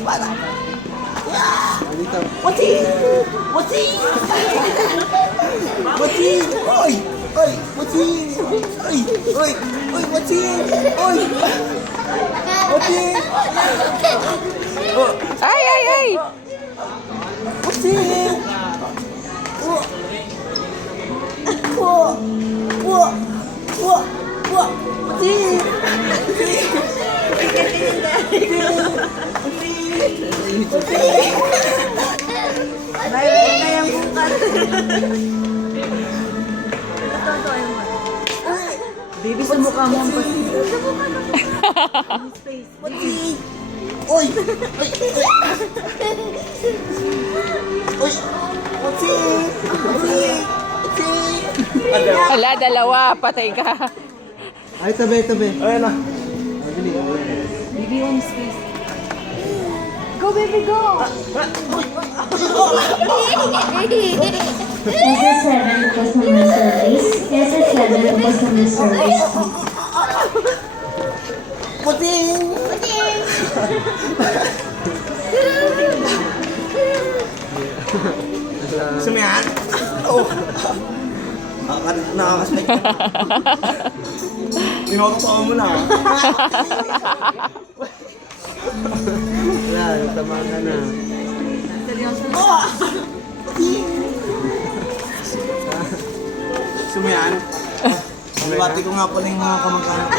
espada. Wating! Wating! Wating! Oy! Oy! Wating! Oy! Oy! Oy! Wating! Oy! Wating! Ay, ay, ay! Wating! Wah! Wah! Wah! Wah! Wating! Baby, sa mukha mo ang pati. Wating! Oy! Oy! Oy! Wating! Wating! Wating! Hala, dalawa. Patay ka. Ay, tabi, tabi. Ayan na. Baby, on space. Go, baby, go! SS7 customer service. SS7 customer service. Wating! Gusto mo yan? Oh! Nakakasmake ka. Tinotoo mo na. Wala, tamaan ka na. Seryoso. Gusto mo yan? Bati ko nga pala yung mga kamag-anak.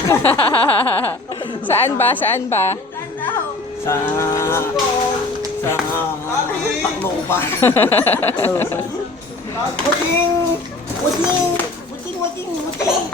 Saan ba? Saan ba? Sa Tacloban. Wating! Wating! Wating! Wating! Wating!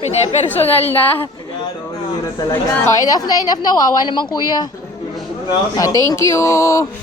Pine-personal na. Oh, enough na, enough na. Wawa naman kuya. Thank you.